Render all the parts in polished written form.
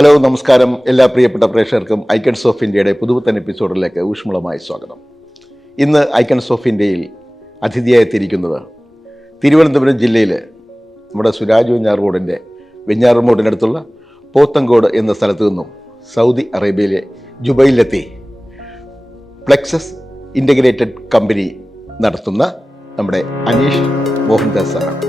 Hello നമസ്കാരം. എല്ലാ പ്രിയപ്പെട്ട പ്രേക്ഷകർക്കും ഐക്കൺസ് ഓഫ് ഇന്ത്യയുടെ പുതുപുത്തൻ എപ്പിസോഡിലേക്ക് ഊഷ്മളമായ സ്വാഗതം. ഇന്ന് ഐക്കൺസ് ഓഫ് ഇന്ത്യയിൽ അതിഥിയായെത്തിയിരിക്കുന്നത് തിരുവനന്തപുരം ജില്ലയിൽ നമ്മുടെ സുരാജ് വെഞ്ഞാറമൂടിൻ്റെ വെഞ്ഞാറമൂടിനടുത്തുള്ള പോത്തങ്കോട് എന്ന സ്ഥലത്തു നിന്നും സൗദി അറേബ്യയിലെ ജുബൈലിലെത്തി പ്ലെക്സസ് ഇൻ്റഗ്രേറ്റഡ് കമ്പനി നടത്തുന്ന നമ്മുടെ അനീഷ് മോഹൻദാസ് സാറാണ്.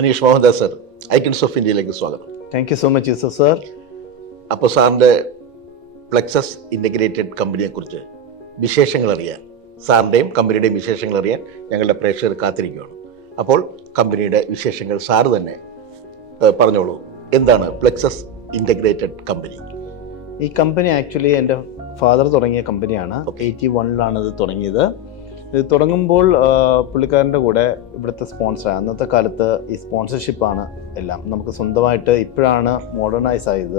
Aneesh Mohandas sir, icons of ഇന്ത്യയിലേക്ക് സ്വാഗതം. Thank you so much Yusuf sir. അപ്പോൾ സാറിൻ്റെ പ്ലെക്സസ് ഇൻ്റഗ്രേറ്റഡ് കമ്പനിയെക്കുറിച്ച് വിശേഷങ്ങൾ അറിയാൻ, സാറിൻ്റെയും കമ്പനിയുടെയും വിശേഷങ്ങൾ അറിയാൻ ഞങ്ങളുടെ പ്രേക്ഷകർ കാത്തിരിക്കുകയാണ്. അപ്പോൾ കമ്പനിയുടെ വിശേഷങ്ങൾ സാറ് തന്നെ പറഞ്ഞോളൂ. എന്താണ് പ്ലെക്സസ് ഇൻ്റഗ്രേറ്റഡ് കമ്പനി? ഈ കമ്പനി ആക്ച്വലി എൻ്റെ ഫാദർ തുടങ്ങിയ കമ്പനിയാണ്. 81 ഇത് തുടങ്ങിയത്. ഇത് തുടങ്ങുമ്പോൾ പുള്ളിക്കാരൻ്റെ കൂടെ ഇവിടുത്തെ സ്പോൺസർ, അന്നത്തെ കാലത്ത് ഈ സ്പോൺസർഷിപ്പാണ് എല്ലാം. നമുക്ക് സ്വന്തമായിട്ട് ഇപ്പോഴാണ് മോഡേണൈസ് ആയത്.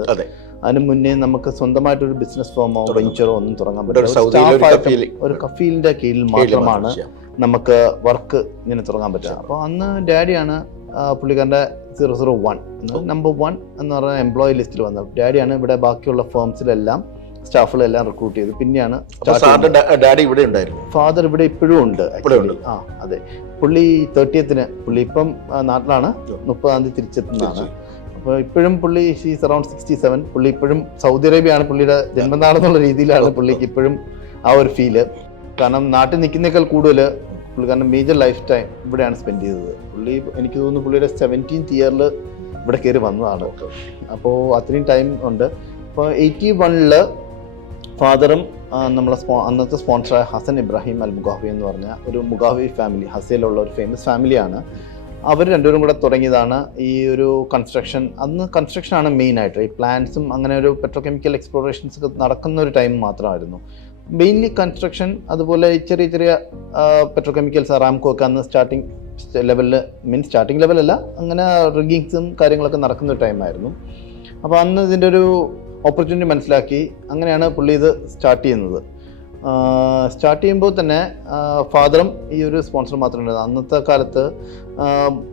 അതിന് മുന്നേ നമുക്ക് സ്വന്തമായിട്ടൊരു ബിസിനസ് ഫേമോ വെഞ്ചറോ ഒന്നും തുടങ്ങാൻ പറ്റില്ല. ഒരു കഫീലിൻ്റെ കീഴിൽ മാത്രമാണ് നമുക്ക് വർക്ക് ഇങ്ങനെ തുടങ്ങാൻ പറ്റുക. അപ്പോൾ അന്ന് ഡാഡിയാണ് പുള്ളിക്കാരൻ്റെ 001 നമ്പർ 1 എന്ന് പറഞ്ഞ എംപ്ലോയി ലിസ്റ്റിൽ വന്നത്. ഡാഡിയാണ് ഇവിടെ ബാക്കിയുള്ള ഫേംസിലെല്ലാം സ്റ്റാഫുകളെല്ലാം റിക്രൂട്ട് ചെയ്തു. പിന്നെയാണ് ഡാഡി ഇവിടെ ഉണ്ടായിരുന്നു. ഫാദർ ഇവിടെ ഇപ്പോഴും ഉണ്ട്. ആ അതെ, പുള്ളി 30th പുള്ളി ഇപ്പം നാട്ടിലാണ്, 30th തിരിച്ചെത്തുന്നതാണ്. അപ്പോൾ ഇപ്പോഴും പുള്ളി ഷീസ് അറൌണ്ട് 67. പുള്ളി ഇപ്പോഴും സൗദി അറേബ്യയാണ് പുള്ളിയുടെ ജന്മനാടെന്നുള്ള രീതിയിലാണ് പുള്ളിക്ക് ഇപ്പോഴും ആ ഒരു ഫീല്. കാരണം നാട്ടിൽ നിൽക്കുന്നേക്കാൾ കൂടുതൽ പുള്ളിക്കാരൻ്റെ മേജർ ലൈഫ് ടൈം ഇവിടെയാണ് സ്പെൻഡ് ചെയ്തത്. പുള്ളി എനിക്ക് തോന്നുന്നു പുള്ളിയുടെ 17th ഇയറിൽ ഇവിടെ കയറി വന്നതാണ്. അപ്പോൾ അത്രയും ടൈം ഉണ്ട്. അപ്പോൾ 81 ഫാദറും നമ്മളെ അന്നത്തെ സ്പോൺസറായ ഹസൻ ഇബ്രാഹിം അൽ മുഗാവി എന്ന് പറഞ്ഞ ഒരു മുഗാവി ഫാമിലി, ഹസയിലുള്ള ഒരു ഫേമസ് ഫാമിലിയാണ്. അവർ രണ്ടുപേരും കൂടെ തുടങ്ങിയതാണ് ഈ ഒരു കൺസ്ട്രക്ഷൻ. അന്ന് കൺസ്ട്രക്ഷനാണ് മെയിനായിട്ട്. ഈ പ്ലാന്റ്സും അങ്ങനെ ഒരു പെട്രോകെമിക്കൽ എക്സ്പ്ലോറേഷൻസ് ഒക്കെ നടക്കുന്ന ഒരു ടൈം മാത്രമായിരുന്നു. മെയിൻലി കൺസ്ട്രക്ഷൻ, അതുപോലെ ചെറിയ ചെറിയ പെട്രോകെമിക്കൽസ്, അറാംകോ ഒക്കെ അന്ന് സ്റ്റാർട്ടിങ് ലെവലല്ല, അങ്ങനെ റിഗിങ്സും കാര്യങ്ങളൊക്കെ നടക്കുന്ന ഒരു ടൈമായിരുന്നു. അപ്പോൾ അന്ന് ഇതിൻ്റെ ഒരു ഓപ്പർച്യൂണിറ്റി മനസ്സിലാക്കി അങ്ങനെയാണ് പുള്ളി ഇത് സ്റ്റാർട്ട് ചെയ്യുന്നത്. സ്റ്റാർട്ട് ചെയ്യുമ്പോൾ തന്നെ ഫാദറും ഈ ഒരു സ്പോൺസർ മാത്രമേ ഉണ്ടായിരുന്നു. അന്നത്തെ കാലത്ത്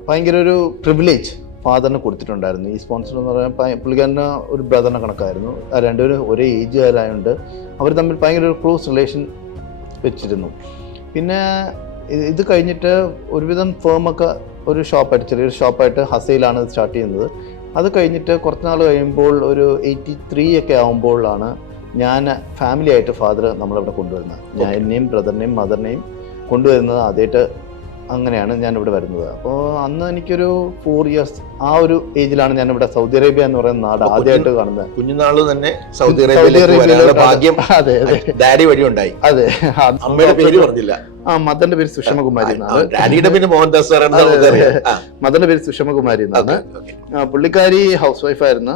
ഭയങ്കര ഒരു പ്രിവിലേജ് ഫാദറിന് കൊടുത്തിട്ടുണ്ടായിരുന്നു. ഈ സ്പോൺസർ എന്ന് പറയുമ്പോൾ പുള്ളിക്കാരന് ഒരു ബ്രദറിനെ കണക്കായിരുന്നു. രണ്ടുപേരും ഒരേ ഏജുകാരായതുകൊണ്ട് അവർ തമ്മിൽ ഭയങ്കര ഒരു ക്ലോസ് റിലേഷൻ വെച്ചിരുന്നു. പിന്നെ ഇത് കഴിഞ്ഞിട്ട് ഒരുവിധം ഫേമൊക്കെ ഒരു ഷോപ്പായിട്ട്, ചെറിയൊരു ഷോപ്പായിട്ട് ഹസയിലാണ് ഇത് സ്റ്റാർട്ട് ചെയ്യുന്നത്. അത് കഴിഞ്ഞിട്ട് കുറച്ച് നാൾ കഴിയുമ്പോൾ ഒരു 83 ഒക്കെ ആകുമ്പോഴാണ് ഞാൻ ഫാമിലി ആയിട്ട് ഫാദർ നമ്മളിവിടെ കൊണ്ടുവരുന്നത്. ഞാൻ എന്നെയും ബ്രദറിനെയും മദറിനെയും കൊണ്ടുവരുന്നത് ആദ്യമായിട്ട്. അങ്ങനെയാണ് ഞാനിവിടെ വരുന്നത്. അപ്പോൾ അന്ന് എനിക്കൊരു 4 years ആ ഒരു ഏജിലാണ് ഞാനിവിടെ സൗദി അറേബ്യ എന്ന് പറയുന്ന നാട് ആദ്യമായിട്ട് കാണുന്നത്. കുഞ്ഞുനാള് തന്നെ സൗദി അറേബ്യയിലെ ഭാഗ്യം. അതെ ഡാഡി വഴി ഉണ്ടായി. അതെ, അമ്മയുടെ പേര് പറഞ്ഞില്ല. മദറിന്റെ പേര് സുഷമകുമാരി എന്നാണ്. ഡാഡിയുടെ പേര് മോഹൻദാസ് സാർ. മദറിന്റെ പേര് സുഷമകുമാരി എന്നാണ്. പുള്ളിക്കാരി ഹൗസ് വൈഫ് ആയിരുന്നു.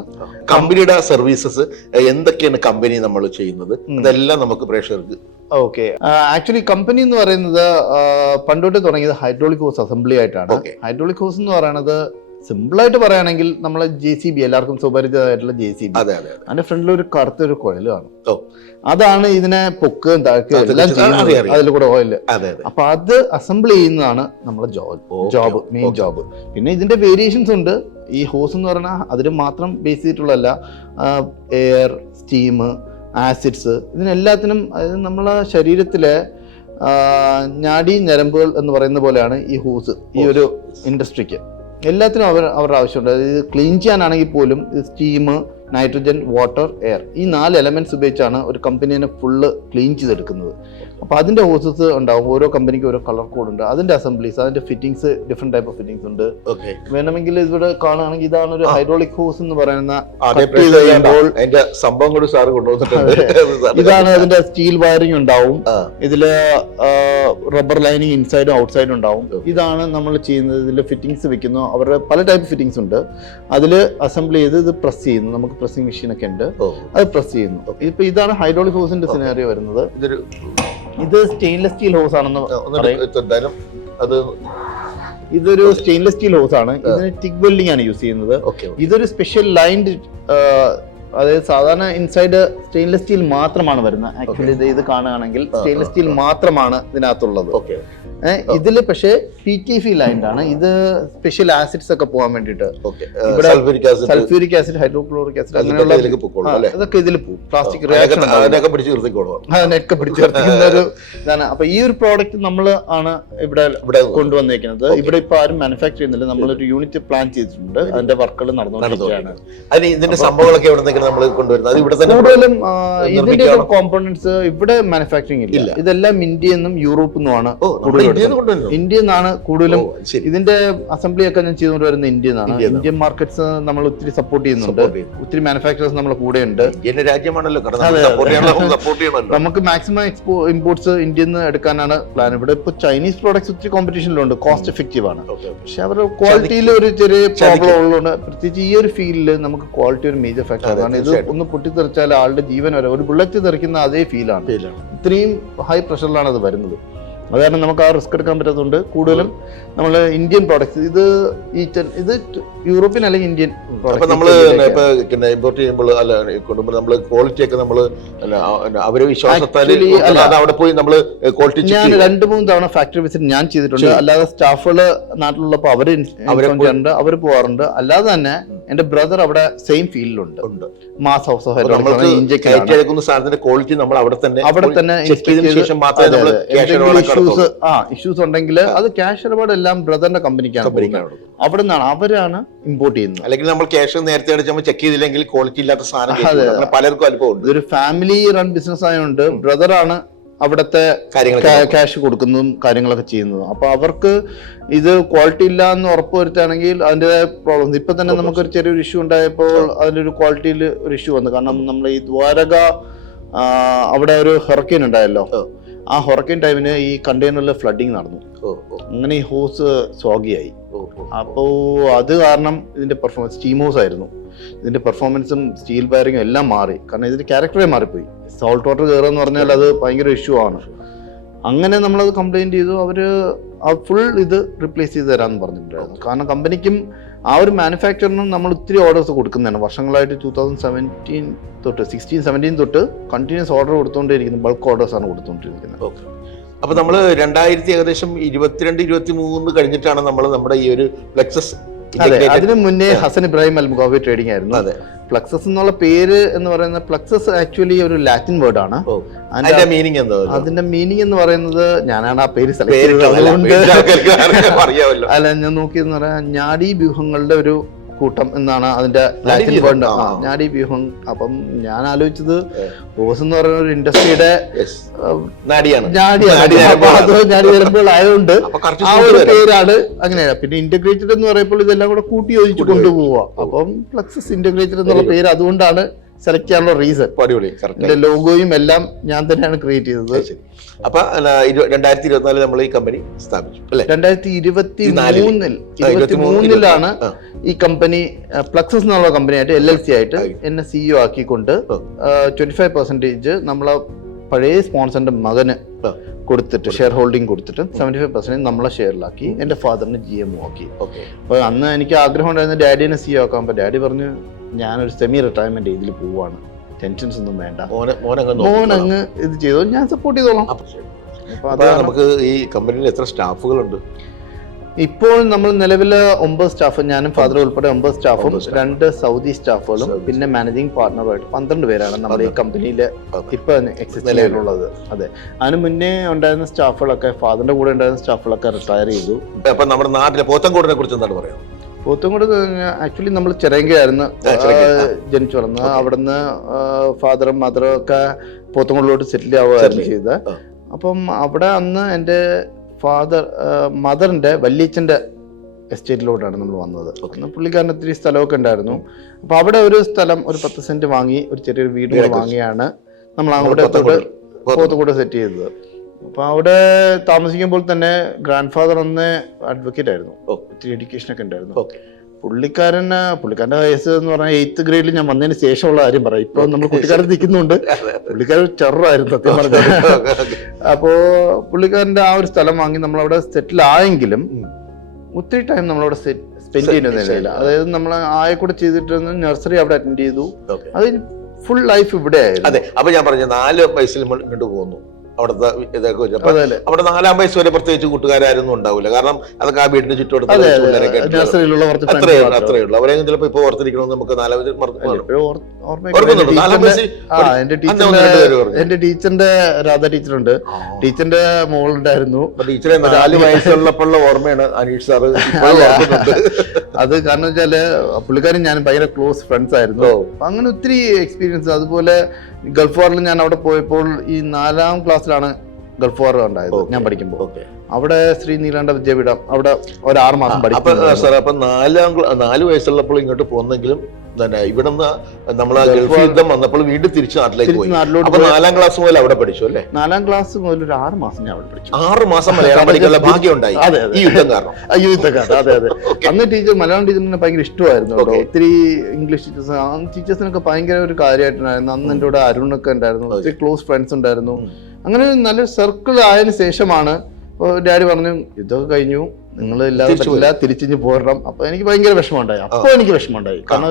കമ്പനിയുടെ സർവീസസ് എന്തൊക്കെയാണ് കമ്പനി നമ്മൾ ചെയ്യുന്നത്, അതെല്ലാം നമുക്ക് പ്രേക്ഷകർക്ക്. ഓക്കെ, ആക്ച്വലി കമ്പനി എന്ന് പറയുന്നത് പണ്ടോട്ട് തുടങ്ങിയത് ഹൈഡ്രോളിക് ഹോസ് അസംബ്ലി ആയിട്ടാണ്. ഹൈഡ്രോളിക് ഹോസ് എന്ന് പറയുന്നത് സിമ്പിളായിട്ട് പറയുകയാണെങ്കിൽ നമ്മളെ JCB, എല്ലാവർക്കും സുപരിചിതമായിട്ടുള്ള JCB. അതിന്റെ ഫ്രണ്ടിൽ ഒരു കറുത്തൊരു കുഴൽ കാണും. അതാണ് ഇതിനെ പൊക്കുകയും താഴ്ക്കുകയും എല്ലാം ചെയ്യുന്നത്, അതിൽ കൂടെ ഓയിൽ. അപ്പൊ അത് അസംബിൾ ചെയ്യുന്നതാണ് നമ്മളെ ജോബ്, മെയിൻ ജോബ്. പിന്നെ ഇതിന്റെ വേരിയേഷൻസ് ഉണ്ട്. ഈ ഹോസ് എന്ന് പറഞ്ഞാൽ അതിന് മാത്രം ബേസ് ചെയ്തിട്ടുള്ളതല്ല, എയർ, സ്റ്റീം, ആസിഡ്സ്, ഇതിനെല്ലാത്തിനും, അതായത് നമ്മളെ ശരീരത്തിലെ ഞാടി ഞരമ്പുകൾ എന്ന് പറയുന്ന പോലെയാണ് ഈ ഹോസ്. ഈ ഒരു ഇൻഡസ്ട്രിക്ക് എല്ലാത്തിനും അവരുടെ ആവശ്യമുണ്ട്. ഇത് ക്ലീൻ ചെയ്യാനാണെങ്കിൽ പോലും ഇത് സ്റ്റീം, നൈട്രജൻ, വാട്ടർ, എയർ, ഈ 4 എലമെന്റ്സ് ഉപയോഗിച്ചാണ് ഒരു കമ്പനിനെ ഫുള്ള് ക്ലീൻ ചെയ്തെടുക്കുന്നത്. അപ്പോൾ അതിന്റെ ഹോസസ് ഉണ്ടാവും, ഓരോ കമ്പനിക്ക് ഓരോ കളർ കോഡ് ഉണ്ട്, അതിന്റെ അസംബ്ലീസ്, അതിന്റെ fittings, different type of fittings ഉണ്ട്. വേണമെങ്കിൽ ഇവിടെ കാണുകയാണെങ്കിൽ ഇതാണ് ഒരു ഹൈഡ്രോളിക് ഹോസ് എന്ന് പറയുന്ന സംഭവം കൂടി സാറ് കൊണ്ടുവന്നിട്ടുണ്ട്. ഇതാണ് അതിന്റെ സ്റ്റീൽ വയറിംഗ് ഉണ്ടാവും, ഇതില് റബ്ബർ ലൈനിങ് ഇൻസൈഡും ഔട്ട്സൈഡും ഉണ്ടാവും. ഇതാണ് നമ്മൾ ചെയ്യുന്നത്, ഇതിൽ ഫിറ്റിംഗ്സ് വെക്കുന്നു. അവരുടെ പല ടൈപ്പ് ഫിറ്റിംഗ്സ് ഉണ്ട്, അതിൽ അസംബിൾ ചെയ്ത് ഇത് പ്രസ് ചെയ്യുന്നു. നമുക്ക് പ്രസ്സിംഗ് മെഷീൻ ഒക്കെ ഉണ്ട്, അത് പ്രസ് ചെയ്യുന്നു. ഇപ്പൊ ഇതാണ് ഹൈഡ്രോളിക് ഹോസിന്റെ സിനാരിയോ വരുന്നത്. ഇത് സ്റ്റെയിൻലെസ് സ്റ്റീൽ ഹോസ് ആണെന്ന് ഇതൊരു സ്റ്റെയിൻലെസ് സ്റ്റീൽ ഹോസ് ആണ്. ഇതിന് ടിക് വെൽഡിംഗ് ആണ് യൂസ് ചെയ്യുന്നത്. ഇതൊരു സ്പെഷ്യൽ ലൈൻഡ്, അതായത് സാധാരണ ഇൻസൈഡ് സ്റ്റെയിൻലെസ് സ്റ്റീൽ മാത്രമാണ് വരുന്നത്. ആക്ച്വലി ഇത് കാണുകയാണെങ്കിൽ സ്റ്റെയിൻലെസ് സ്റ്റീൽ മാത്രമാണ് ഇതിനകത്തുള്ളത്. ഇതില് പക്ഷേ PTFE ലൈൻഡ് ആണ്. ഇത് സ്പെഷ്യൽ ആസിഡ്സ് ഒക്കെ പോകാൻ വേണ്ടിട്ട്, സൾഫ്യൂരിക് ആസിഡ്, ഹൈഡ്രോക്ലോറിക് ആസിഡ്, അങ്ങനെയുള്ള ഇതൊക്കെ ഇതിൽ പോകും. പ്ലാസ്റ്റിക് റിയാക്ഷൻ അതിനൊക്കെ പിടിച്ചു നിർത്തിക്കുന്ന ഒരു ഇതാണ്. അപ്പൊ ഈ ഒരു പ്രോഡക്റ്റ് നമ്മൾ ആണ് ഇവിടെ കൊണ്ടുവന്നേക്കുന്നത്. ഇവിടെ ഇപ്പൊ ആരും മാനുഫാക്ചർ ചെയ്യുന്നില്ല, നമ്മളൊരു യൂണിറ്റ് പ്ലാൻ ചെയ്തിട്ടുണ്ട്, അതിന്റെ വർക്കുകൾ നടന്നുകൊണ്ടിരിക്കുകയാണ്. ഇതിന്റെ സംഭവങ്ങളൊക്കെ കൂടുതലും ഇതിന്റെ കോമ്പോണന്റ്സ് ഇവിടെ മാനുഫാക്ചറിങ് ഇല്ല. ഇതെല്ലാം ഇന്ത്യയിൽ നിന്നും യൂറോപ്പിൽ നിന്നുമാണ് ഇന്ത്യയിൽ നിന്നാണ് കൂടുതലും. ഇതിന്റെ അസംബ്ലി ഒക്കെ ഞാൻ ചെയ്തുകൊണ്ട് വരുന്ന ഇന്ത്യയിൽ നിന്നാണ്. ഇന്ത്യൻ മാർക്കറ്റ്സ് നമ്മൾ ഒത്തിരി സപ്പോർട്ട് ചെയ്യുന്നുണ്ട്, ഒത്തിരി മാനുഫാക്ചറേഴ്സ് നമ്മളെ കൂടെ ഉണ്ട്. നമുക്ക് മാക്സിമം ഇമ്പോർട്ട്സ് ഇന്ത്യയിൽ നിന്ന് എടുക്കാനാണ് പ്ലാൻ. ഇവിടെ ഇപ്പൊ ചൈനീസ് പ്രോഡക്ട്സ് ഒത്തിരി കോമ്പറ്റീഷനിലുണ്ട്, കോസ്റ്റ് എഫക്റ്റീവ് ആണ്. പക്ഷെ അവരുടെ ക്വാളിറ്റിയിൽ ഒരു ചെറിയ പ്രോബ്ലം ഉള്ളതുകൊണ്ട്, പ്രത്യേകിച്ച് ഈ ഒരു ഫീൽഡിൽ നമുക്ക് ക്വാളിറ്റി ഒരു മേജർ ഫാക്ടർ ആണ്. ഇത് ഒന്ന് പൊട്ടിത്തെറിച്ചാൽ ആളുടെ ജീവൻ വരെ, ഒരു ബുള്ളറ്റ് തെറിക്കുന്ന അതേ ഫീലാണ്. ഇത്രയും ഹൈ പ്രഷറിലാണ് അത് വരുന്നത്. അത് കാരണം നമുക്ക് ആ റിസ്ക് എടുക്കാൻ പറ്റാത്തതുകൊണ്ട് കൂടുതലും നമ്മൾ ഇന്ത്യൻ പ്രോഡക്ട്സ്, ഇത് യൂറോപ്യൻ അല്ലെങ്കിൽ ഇന്ത്യൻ ഞാൻ 2-3 തവണ ഫാക്ടറി വിസിറ്റ് ഞാൻ ചെയ്തിട്ടുണ്ട്. അല്ലാതെ സ്റ്റാഫുകള് നാട്ടിലുള്ളപ്പോൾ അവർ പോവാറുണ്ട്. അല്ലാതെ തന്നെ എന്റെ ബ്രദർ അവിടെ സെയിം ഫീൽഡിലുണ്ട്, മാസ് ഹൗസ് ഓഫ് ഇഷ്യൂസ് ഉണ്ടെങ്കിൽ അത് ക്യാഷ് ഇടപാട് എല്ലാം ബ്രദറിന്റെ കമ്പനിക്കാണ്. അവിടെ നിന്നാണ് അവരാണ് ഇമ്പോർട്ട് ചെയ്യുന്നത്. അല്ലെങ്കിൽ നമ്മൾ ക്യാഷ് നേരത്തെ അടിച്ചപ്പോൾ ചെക്ക് ചെയ്തില്ലെങ്കിൽ ക്വാളിറ്റി ഇല്ലാത്ത സാധനം പലർക്കും അനുഭവം. ഇതൊരു ഫാമിലി റൺ ബിസിനസ് ആയതുകൊണ്ട് ബ്രദറാണ് അവിടുത്തെ ക്യാഷ് കൊടുക്കുന്നതും കാര്യങ്ങളൊക്കെ ചെയ്യുന്നതും. അപ്പൊ അവർക്ക് ഇത് ക്വാളിറ്റി ഇല്ല എന്ന് ഉറപ്പുവരുത്തുകയാണെങ്കിൽ അതിൻ്റെതായ പ്രോബ്ലംസ്. ഇപ്പൊ തന്നെ നമുക്കൊരു ചെറിയൊരു ഇഷ്യൂ ഉണ്ടായപ്പോൾ അതിലൊരു ക്വാളിറ്റിയിൽ ഒരു ഇഷ്യൂ വന്നു. കാരണം നമ്മൾ ഈ ദ്വാരക അവിടെ ഒരു ഹൊറക്കൈൻ ഉണ്ടായല്ലോ, ആ ഹൊറക്കൈൻ ടൈമിന് ഈ കണ്ടെയ്നറിൽ ഫ്ലഡിങ് നടന്നു. അങ്ങനെ ഈ ഹോസ് സ്വാഗിയായി. അപ്പോ അത് കാരണം ഇതിന്റെ പെർഫോമൻസ്, സ്റ്റീം ഹോസ് ആയിരുന്നു, ഇതിന്റെ പെർഫോമൻസും സ്റ്റീൽ വയറിങ്ങും എല്ലാം മാറി. കാരണം ഇതിന്റെ ക്യാരക്ടറേ മാറിപ്പോയി. സോൾട്ട് വാട്ടർ കയറുക എന്ന് പറഞ്ഞാൽ അത് ഭയങ്കര ഇഷ്യൂ ആണ്. അങ്ങനെ നമ്മളത് കംപ്ലൈന്റ് ചെയ്തു. അവര് ആ ഫുൾ ഇത് റിപ്ലേസ് ചെയ്ത് തരാമെന്ന് പറഞ്ഞിട്ടുണ്ടായിരുന്നു. കാരണം കമ്പനിക്കും ആ ഒരു മാനുഫാക്ചറിനും നമ്മൾ ഒത്തിരി ഓർഡേഴ്സ് കൊടുക്കുന്നതാണ്. വർഷങ്ങളായിട്ട് 2017 തൊട്ട് 16-17 തൊട്ട് കണ്ടിന്യൂസ് ഓർഡർ കൊടുത്തുകൊണ്ടിരിക്കുന്നത്, ബൾക്ക് ഓർഡേഴ്സ് ആണ് കൊടുത്തുകൊണ്ടിരിക്കുന്നത്. അപ്പൊ നമ്മൾ 2022-23 കഴിഞ്ഞിട്ടാണ് നമ്മൾ നമ്മുടെ ഈ ഒരു ഫ്ലെക്സസ്. അതെ, അതിന് മുന്നേ ഹസൻ ഇബ്രാഹിം അൽമുഖാവി ട്രേഡിംഗ് ആയിരുന്നു. അതെ, ഫ്ലക്സസ് എന്നുള്ള പേര് എന്ന് പറയുന്നത്, ഫ്ലക്സസ് ആക്ച്വലി ഒരു ലാറ്റിൻ വേർഡ് ആണ്. അതിന്റെ മീനിങ് എന്ന് പറയുന്നത്, ഞാനാണ് ആ പേര് സെലക്ട് ചെയ്തത്. അല്ല, ഞാൻ നോക്കിയെന്ന് പറയാൻ നാഡീ വ്യൂഹങ്ങളുടെ ഒരു കൂട്ടം എന്നാണ് അതിന്റെ ലാറ്റിൻ വേർഡ്, നാഡീ വ്യൂഹം. അപ്പം ഞാൻ ആലോചിച്ചത് ഹോസ് എന്ന് പറയുന്ന ഒരു ഇൻഡസ്ട്രിയുടെ ആയതുകൊണ്ട് ആ ഒരു പേരാണ് അങ്ങനെയാണ്. പിന്നെ ഇന്റഗ്രേറ്റഡ് എന്ന് പറയുമ്പോൾ ഇതെല്ലാം കൂടെ കൂട്ടി യോജിച്ച് കൊണ്ടുപോവുക. അപ്പം ഫ്ലക്സസ് ഇന്റഗ്രേറ്റഡ് എന്നുള്ള പേര് അതുകൊണ്ടാണ് സെലക്ട് ചെയ്യാനുള്ള റീസൺ. എന്റെ ലോഗോയും എല്ലാം ഞാൻ തന്നെയാണ് ക്രിയേറ്റ് ചെയ്തത്. അപ്പൊ 2024 നമ്മൾ ഈ കമ്പനി സ്ഥാപിച്ചു അല്ലേ? 2023-ലാണ് ഈ കമ്പനി ഫ്ലക്സസ് എന്നുള്ള കമ്പനിയായിട്ട് LLC ആയിട്ട് എന്നെ CEO ആക്കിക്കൊണ്ട് 25% നമ്മളെ പഴയ സ്പോൺസറിന്റെ മകന് കൊടുത്തിട്ട്, ഷെയർ ഹോൾഡിംഗ് കൊടുത്തിട്ട് 75% നമ്മളെ ഷെയറിലാക്കി. എന്റെ ഫാദറിന് GMO ആക്കി. അപ്പൊ അന്ന് എനിക്ക് ആഗ്രഹം ഉണ്ടായിരുന്ന ഡാഡിനെ CEO ആക്കാൻ. അപ്പൊ ഡാഡി പറഞ്ഞു, ഞാനൊരു സെമി റിട്ടയർമെന്റ് ഇതിൽ പോവാണ്, ടെൻഷൻസ് ഒന്നും വേണ്ട, മോനങ്ങ് ഇത് ചെയ്തോ, ഞാൻ സപ്പോർട്ട് ചെയ്തോളാം. നമുക്ക് ഈ കമ്പനിയിൽ എത്ര സ്റ്റാഫുകളുണ്ട് ഇപ്പോൾ? നമ്മൾ നിലവിൽ 9 സ്റ്റാഫ്, ഞാനും ഫാദറും ഉൾപ്പെടെ 9 സ്റ്റാഫും 2 സൗദി സ്റ്റാഫുകളും പിന്നെ മാനേജിംഗ് പാർട്ണറുമായിട്ട് 12 പേരാണ് നമ്മുടെ ഈ കമ്പനിയിൽ ഇപ്പൊ എക്സിസ്റ്റ് ആയിട്ടുള്ളത്. അതെ, അതിന് മുന്നേ ഉണ്ടായിരുന്ന സ്റ്റാഫുകളൊക്കെ, ഫാദറിന്റെ കൂടെ ഉണ്ടായിരുന്ന സ്റ്റാഫുകളൊക്കെ റിട്ടയർ ചെയ്തു. അപ്പൊ നമ്മുടെ നാട്ടിലെ പോത്തൻകോടിനെ കുറിച്ച് എന്താണ് പറയുക? പോത്തൻകോട് ആക്ച്വലി നമ്മൾ ചിറയങ്കയായിരുന്നു ജനിച്ചു വളർന്നത്. അവിടുന്ന് ഫാദറും മദറും ഒക്കെ പോത്തൻകോടിലോട്ട് സെറ്റിൽ ആവുകയായിരുന്നു ചെയ്തത്. അപ്പം അവിടെ അന്ന് എൻ്റെ മദറിൻ്റെ വല്യച്ഛൻ്റെ എസ്റ്റേറ്റിലോട്ടാണ് നമ്മൾ വന്നത്. അന്ന് പുള്ളിക്കാരന് ഒത്തിരി സ്ഥലമൊക്കെ ഉണ്ടായിരുന്നു. അപ്പോൾ അവിടെ ഒരു സ്ഥലം ഒരു 10 സെന്റ് വാങ്ങി ഒരു ചെറിയൊരു വീട് വാങ്ങിയാണ് നമ്മൾ അങ്ങോട്ട് പോത്തൻകോട് സെറ്റ് ചെയ്തത്. അപ്പോൾ അവിടെ താമസിക്കുമ്പോൾ തന്നെ ഗ്രാൻഡ് ഫാദർ അന്ന് അഡ്വക്കേറ്റ് ആയിരുന്നു, ഒത്തിരി എഡ്യൂക്കേഷനൊക്കെ ഉണ്ടായിരുന്നു. പുള്ളിക്കാരൻ്റെ വയസ്സ് എന്ന് പറഞ്ഞാൽ 8th ഗ്രേഡിൽ ഞാൻ വന്നതിന് ശേഷമുള്ള കാര്യം പറയാം. ഇപ്പൊ നമ്മൾ കുട്ടിക്കാലത്ത് നിൽക്കുന്നുണ്ട്. പുള്ളിക്കാരൻ ചെറുതായിരുന്നു സത്യം പറഞ്ഞത്. അപ്പോ പുള്ളിക്കാരൻ്റെ ആ ഒരു സ്ഥലം വാങ്ങി നമ്മളവിടെ സെറ്റിൽ ആയെങ്കിലും ഒത്തിരി ടൈം നമ്മളവിടെ സ്പെൻഡ് ചെയ്യുന്നില്ല. അതായത് നമ്മൾ ആയെക്കൂടെ ചെയ്തിട്ട് നഴ്സറി അവിടെ അറ്റൻഡ് ചെയ്തു. അത് ഫുൾ ലൈഫ് ഇവിടെ ആയിരുന്നു. അതെ, അപ്പൊ ഞാൻ പറഞ്ഞു 4 വയസ്സിൽ നമ്മൾ ഇങ്ങോട്ട് പോകുന്നു. അവിടുത്തെ ഇതൊക്കെ വെച്ചപ്പോൾ അവിടെ 4-ാം വയസ്സ് വരെ പ്രത്യേകിച്ച് കൂട്ടുകാരൊന്നും ഉണ്ടാവില്ല. കാരണം അതൊക്കെ ആ വീടിന് ചുറ്റുവട്ടത്ത് അത്രേ ഉള്ളൂ. അവരെങ്കിലും ചിലപ്പോൾ ഇപ്പൊ ഓർത്തിരിക്കണമെന്ന് നമുക്ക് 4 എന്റെ ടീച്ചറിന്റെ രാധ ടീച്ചറുണ്ട്, ടീച്ചറിന്റെ മോളുണ്ടായിരുന്നു. ടീച്ചറെ 4 വയസ്സുള്ളപ്പോഴുള്ള ഓർമ്മയാണ് അനീഷ് സാറ്. അത് കാരണം വെച്ചാല് പുള്ളിക്കാരൻ ഞാൻ ഭയങ്കര ക്ലോസ് ഫ്രണ്ട്സ് ആയിരുന്നു. അങ്ങനെ ഒത്തിരി എക്സ്പീരിയൻസ്. അതുപോലെ ഗൾഫ് വാറിൽ ഞാൻ അവിടെ പോയപ്പോൾ ഈ 4ാം ക്ലാസ്സിലാണ് ഗൾഫ് വാർ ഉണ്ടായത് ഞാൻ പഠിക്കുമ്പോൾ. അവിടെ ശ്രീ നീലാണ്ട വിദ്യാപീഠം അവിടെ ഒരു 6 മാസം പഠിക്കും. അപ്പൊ 4 വയസ്സുള്ളപ്പോൾ ഇങ്ങോട്ട് പോകുന്നെങ്കിലും ഇവിടുന്ന് നമ്മളെ ഗൾഫ് യുദ്ധം വന്നപ്പോൾ വീണ്ടും തിരിച്ച് നാട്ടിലേക്ക് പോയി. അപ്പൊ 4ാം ക്ലാസ് മുതൽ അവിടെ പഠിച്ചു അല്ലേ? 4ാം ക്ലാസ് മുതൽ ഒരു 6 മാസം ഞാൻ അവിടെ പഠിച്ചു. 6 മാസം മലയാളം പഠിക്കാനുള്ള ഭാഗ്യം ഉണ്ടായി ഈ യുദ്ധം കാരണം. അതെ. അന്ന് ടീച്ചർ മലയാളം ടീച്ചറിനെ ഭയങ്കര ഇഷ്ടമായിരുന്നു കേട്ടോ. ഒത്തിരി ഇംഗ്ലീഷ് ടീച്ചേഴ്സിനൊക്കെ ഭയങ്കര ഒരു കാര്യമായിട്ടുണ്ടായിരുന്നു. അന്ന് എൻ്റെ കൂടെ അരുണൊക്കെ ഉണ്ടായിരുന്നു, ഒത്തിരി ക്ലോസ് ഫ്രണ്ട്സ് ഉണ്ടായിരുന്നു. അങ്ങനെ നല്ലൊരു സർക്കിൾ ആയതിനു ശേഷമാണ് ഡാഡി പറഞ്ഞു ഇതൊക്കെ കഴിഞ്ഞു, നിങ്ങൾ ഇല്ലാതെ തിരിച്ചു പോരണം. അപ്പൊ എനിക്ക് ഭയങ്കര വിഷമമുണ്ടായി. അപ്പൊ എനിക്ക് വിഷമമുണ്ടായി. കാരണം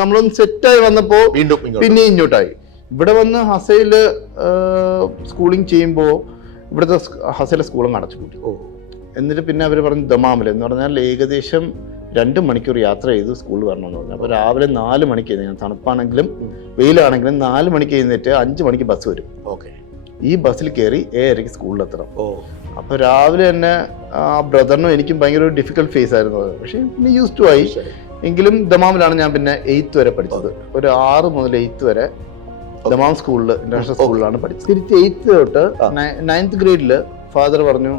നമ്മളൊന്ന് സെറ്റായി വന്നപ്പോ പിന്നെ ഇങ്ങോട്ടായി. ഇവിടെ വന്ന് ഹസയില് സ്കൂളിങ് ചെയ്യുമ്പോ ഇവിടുത്തെ ഹസയിലെ സ്കൂളും അടച്ചു കൂട്ടി. എന്നിട്ട് പിന്നെ അവർ പറഞ്ഞു ദമാമിൽ എന്ന് പറഞ്ഞാൽ ഏകദേശം 2 മണിക്കൂർ യാത്ര ചെയ്ത് സ്കൂളിൽ വരണമെന്ന് പറഞ്ഞു. അപ്പോൾ രാവിലെ 4 മണിക്ക് എഴുന്നേറ്റ്, തണുപ്പാണെങ്കിലും വെയിലാണെങ്കിലും 4 മണിക്ക് എഴുന്നേറ്റ് 5 മണിക്ക് ബസ് വരും. ഈ ബസ്സിൽ കയറി 7:30 സ്കൂളിലെത്തണം. അപ്പൊ രാവിലെ തന്നെ ആ ബ്രദറിനും എനിക്കും ഭയങ്കര ഒരു ഡിഫിക്കൽട്ട് ഫേസ് ആയിരുന്നു അത്. പക്ഷെ പിന്നെ യൂസ് ടു ആയി. എങ്കിലും ദമാമിലാണ് ഞാൻ പിന്നെ 8th വരെ പഠിച്ചത്. ഒരു 6 മുതൽ 8th വരെ ദമാം സ്കൂളിൽ, ഇന്റർനാഷണൽ സ്കൂളിലാണ് പഠിച്ചത്. തിരിച്ച് 8th തൊട്ട് 9th ഗ്രേഡിൽ ഫാദർ പറഞ്ഞു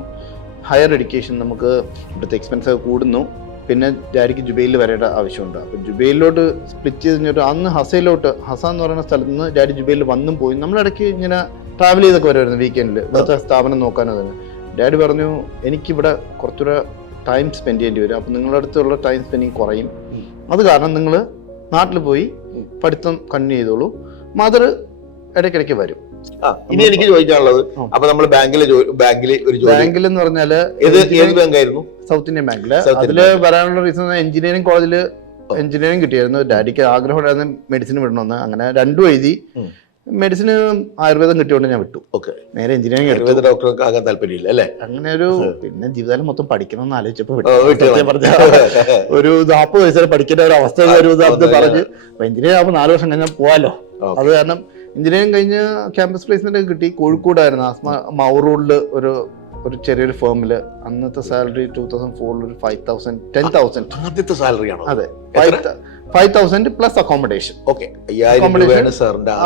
ഹയർ എഡ്യൂക്കേഷൻ നമുക്ക് ഇവിടുത്തെ എക്സ്പെൻസ് ഒക്കെ കൂടുന്നു, പിന്നെ ഡാഡിക്ക് ജുബൈലിൽ വരേണ്ട ആവശ്യമുണ്ട്. അപ്പം ജുബൈലിലോട്ട് സ്പ്ലിറ്റ് ചെയ്ത് കഴിഞ്ഞിട്ട് അന്ന് ഹസ എന്ന് പറയുന്ന സ്ഥലത്ത് നിന്ന് ഡാഡി ജുബൈലിൽ വന്നും പോയി. നമ്മളിടയ്ക്ക് ഇങ്ങനെ ട്രാവൽ ചെയ്തൊക്കെ വരുമായിരുന്നു വീക്കെൻഡിൽ ഇവിടുത്തെ സ്ഥാപനം നോക്കാനോ തന്നെ. ഡാഡി പറഞ്ഞു എനിക്കിവിടെ കുറച്ചുകൂടെ ടൈം സ്പെൻഡ് ചെയ്യേണ്ടി വരും, അപ്പം നിങ്ങളുടെ അടുത്തുള്ള ടൈം സ്പെൻഡിങ് കുറയും. അത് കാരണം നിങ്ങൾ നാട്ടിൽ പോയി പഠിത്തം കണ്ടിന്യൂ ചെയ്തോളൂ, മദർ ഇടയ്ക്കിടയ്ക്ക് വരും. ഇനി എനിക്ക് ചോദിക്കാനുള്ളത്, അപ്പൊ നമ്മൾ ബാങ്കിൽ എന്ന് പറഞ്ഞാല് ബാങ്കായിരുന്നു? സൗത്ത് ഇന്ത്യൻ ബാങ്കില്. അതില് വരാനുള്ള റീസൺ എഞ്ചിനീയറിംഗ് കോളേജില് എഞ്ചിനീയറിംഗ് കിട്ടിയായിരുന്നു. ഡാഡിക്ക് ആഗ്രഹം ഉണ്ടായിരുന്നു മെഡിസിൻ വിടണമെന്ന്. അങ്ങനെ 2 എഴുതി. മെഡിസിന് ആയുർവേദം കിട്ടിയോണ്ട് ഞാൻ വിട്ടു. നേരെ എഞ്ചിനീയറിംഗ് ആയുർവേദ ഡോക്ടർക്ക് ആകാൻ താല്പര്യമില്ല അല്ലേ? അങ്ങനെ ഒരു പിന്നെ ജീവിതകാലം മൊത്തം പഠിക്കണം എന്ന് ആലോചിച്ചപ്പോ പറഞ്ഞ ഒരു 40 വയസ്സ് വരെ പഠിക്കേണ്ട ഒരു അവസ്ഥ പറഞ്ഞ് എഞ്ചിനീയർ ആകുമ്പോൾ 4 വർഷം കഴിഞ്ഞാൽ പോവാലോ. അത് കാരണം എഞ്ചിനീയറിംഗ് കഴിഞ്ഞ് ക്യാമ്പസ് പ്ലേസ്മെന്റ് കിട്ടി. കോഴിക്കോടായിരുന്നു മൗറൂഡില് ഒരു ചെറിയൊരു ഫേമില്. അന്നത്തെ സാലറി 2004 ഒരു 5,000 10,000 ആദ്യത്തെ സാലറിയാണോ? അതെ, 5,000 പ്ലസ് അക്കോമഡേഷൻ.